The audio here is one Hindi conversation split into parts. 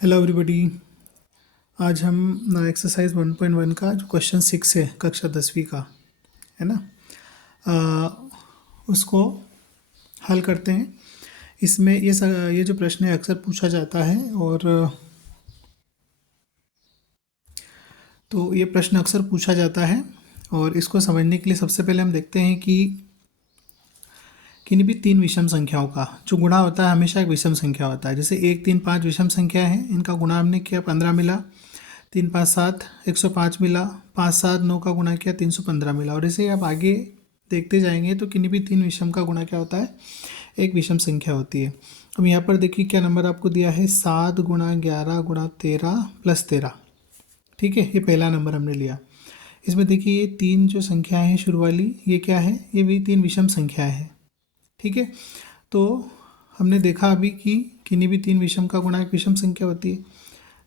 Hello everybody. आज हम एक्सरसाइज 1.1 का जो क्वेश्चन 6 है कक्षा 10वीं का, है ना, उसको हल करते हैं। इसमें ये जो प्रश्न है अक्सर पूछा जाता है, और तो ये प्रश्न अक्सर पूछा जाता है। और इसको समझने के लिए सबसे पहले हम देखते हैं कि किन्हीं भी तीन विषम संख्याओं का जो गुणा होता है हमेशा एक विषम संख्या होता है। जैसे 1, 3, 5 विषम संख्या है, इनका गुणा हमने किया 15 मिला, 3, 5, 7 105 मिला, 5, 7, 9 का गुणा किया 315 मिला। और इसे आप आगे देखते जाएंगे तो किन्हीं भी तीन विषम का गुणा क्या होता है, एक विषम संख्या होती है। अब यहाँ पर देखिए क्या नंबर आपको दिया है, 7 गुणा 11 गुणा 13 प्लस 13। ठीक है, ये पहला नंबर हमने लिया। इसमें देखिए ये तीन जो संख्याएं हैं शुरू वाली, ये क्या है, ये भी तीन विषम संख्याएं हैं। ठीक है, तो हमने देखा अभी कि किन्हीं भी तीन विषम का गुणा एक विषम संख्या होती है।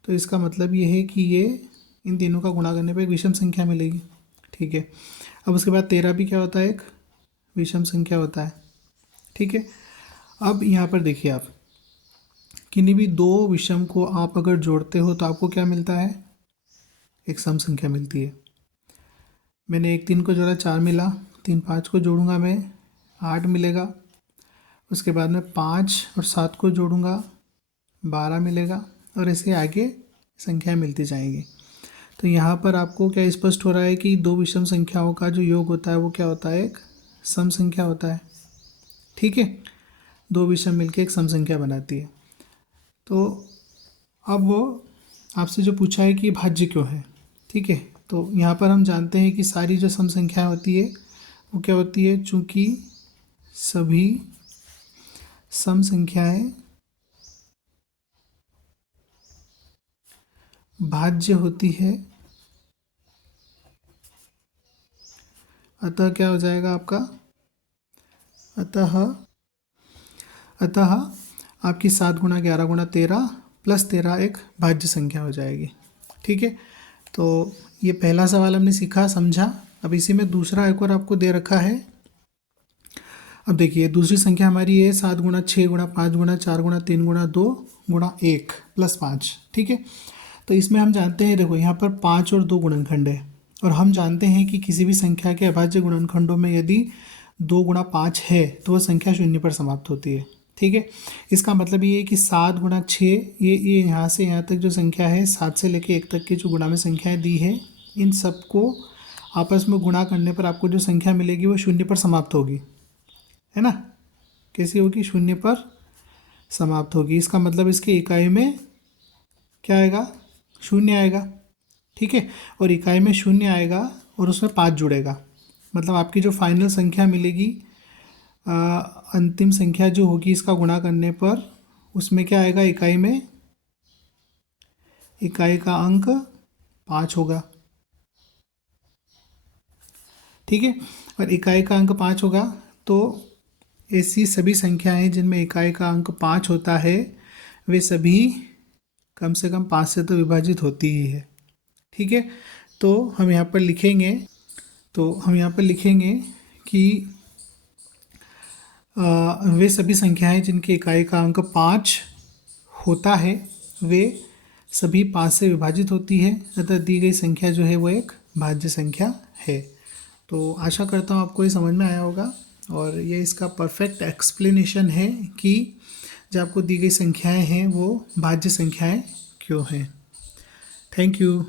तो इसका मतलब ये है कि ये इन तीनों का गुणा करने पर एक विषम संख्या मिलेगी। ठीक है, अब उसके बाद 13 भी क्या होता है, एक विषम संख्या होता है। ठीक है, अब यहाँ पर देखिए आप किन्हीं भी दो विषम को आप अगर जोड़ते हो तो आपको क्या मिलता है, एक सम संख्या मिलती है। मैंने 1, 3 को जोड़ा 4 मिला, 3, 5 को जोड़ूंगा मैं 8 मिलेगा। उसके बाद में 5 और 7 को जोड़ूंगा 12 मिलेगा, और ऐसे आगे संख्याएं मिलती जाएंगी। तो यहाँ पर आपको क्या स्पष्ट हो रहा है कि दो विषम संख्याओं का जो योग होता है वो क्या होता है, एक सम संख्या होता है। ठीक है, दो विषम मिलकर एक सम संख्या बनाती है। तो अब वो आपसे जो पूछा है कि भाज्य क्यों है, ठीक है, तो यहाँ पर हम जानते हैं कि सारी जो सम संख्या होती है वो क्या होती है, चूँकि सभी सम संख्याएं भाज्य होती है, अतः क्या हो जाएगा आपका, अतः आपकी 7 गुणा 11 गुणा 13 प्लस 13 एक भाज्य संख्या हो जाएगी। ठीक है, तो ये पहला सवाल हमने सीखा, समझा। अब इसी में दूसरा एक और आपको दे रखा है। अब देखिए दूसरी संख्या हमारी है 7 गुणा 6 गुणा 5 गुणा 4 गुणा 3 गुणा 2 गुणा 1 प्लस 5। ठीक है, तो इसमें हम जानते हैं, देखो यहाँ पर 5 और 2 गुणनखंड है, और हम जानते हैं कि किसी भी संख्या के अभाज्य गुणनखंडों में यदि 2 गुणा 5 है तो वह संख्या शून्य पर समाप्त होती है। ठीक है, इसका मतलब ये है कि 7 गुणा 6, ये यहाँ से यहाँ तक जो संख्या है, 7 से लेकर 1 तक की जो गुणा में संख्याएँ दी है, इन सबको आपस में गुणा करने पर आपको जो संख्या मिलेगी वो शून्य पर समाप्त होगी, है ना। कैसी होगी, शून्य पर समाप्त होगी। इसका मतलब इसके इकाई में क्या आएगा, शून्य आएगा। ठीक है, और इकाई में शून्य आएगा और उसमें 5 जुड़ेगा, मतलब आपकी जो फाइनल संख्या मिलेगी, अंतिम संख्या जो होगी इसका गुणा करने पर, उसमें क्या आएगा, इकाई में इकाई का अंक 5 होगा। ठीक है, और इकाई का अंक 5 होगा, तो ऐसी सभी संख्याएं जिनमें इकाई का अंक 5 होता है वे सभी कम से कम 5 से तो विभाजित होती ही है। ठीक है, तो हम यहाँ पर लिखेंगे कि वे सभी संख्याएं जिनकी इकाई का अंक 5 होता है वे सभी 5 से विभाजित होती है, अतः दी गई संख्या जो है वो एक भाज्य संख्या है। तो आशा करता हूँ आपको ये समझ में आया होगा, और ये इसका परफेक्ट एक्सप्लेनेशन है कि जो आपको दी गई संख्याएं हैं वो भाज्य संख्याएं क्यों हैं। Thank you.